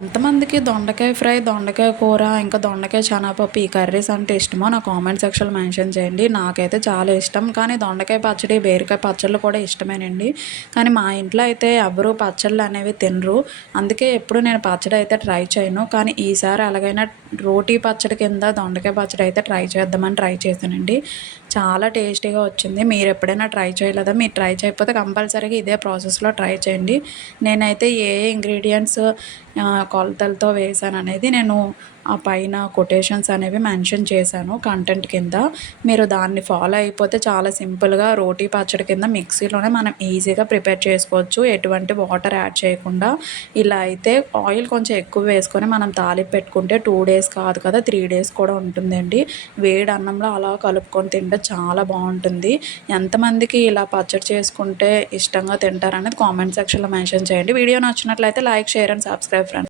ఎంతమందికి దొండకాయ ఫ్రై, దొండకాయ కూర, ఇంకా దొండకాయ శనగపప్పు ఈ కర్రీస్ అంటే ఇష్టమో నా కామెంట్ సెక్షన్‌లో మెన్షన్ చేయండి. నాకైతే చాలా ఇష్టం. కానీ దొండకాయ పచ్చడి, బీరకాయ పచ్చళ్ళు కూడా ఇష్టమేనండి. కానీ మా ఇంట్లో అయితే ఎవ్వరు పచ్చళ్ళు అనేవి తినరు. అందుకే ఎప్పుడు నేను పచ్చడి అయితే ట్రై చేయను. కానీ ఈసారి ఎలాగైనా రోటీ పచ్చడి కింద దొండకాయ పచ్చడి అయితే ట్రై చేద్దామని ట్రై చేశానండి. చాలా టేస్టీగా వచ్చింది. మీరు ఎప్పుడైనా ట్రై చేయలేదా? మీరు ట్రై చేయకపోతే కంపల్సరీగా ఇదే ప్రాసెస్‌లో ట్రై చేయండి. నేనైతే ఏ ఏ ఇంగ్రీడియెంట్స్ కొలతలతో వేశాననేది నేను ఆ పైన కొటేషన్స్ అనేవి మెన్షన్ చేశాను కంటెంట్ కింద. మీరు దాన్ని ఫాలో అయిపోతే చాలా సింపుల్‌గా రోటీ పచ్చడి కింద మిక్సీలోనే మనం ఈజీగా ప్రిపేర్ చేసుకోవచ్చు. ఎటువంటి వాటర్ యాడ్ చేయకుండా. ఇలా అయితే ఆయిల్ కొంచెం ఎక్కువ వేసుకొని మనం తాలింపు పెట్టుకుంటే 2 డేస్ కాదు కదా, 3 డేస్ కూడా ఉంటుందండి. వేడి అన్నంలో అలా కలుపుకొని తింటే చాలా బాగుంటుంది. ఎంతమందికి ఇలా పచ్చడి చేసుకుంటే ఇష్టంగా తింటారనేది కామెంట్ సెక్షన్‌లో మెన్షన్ చేయండి. వీడియో నచ్చినట్లయితే like, share and subscribe friends.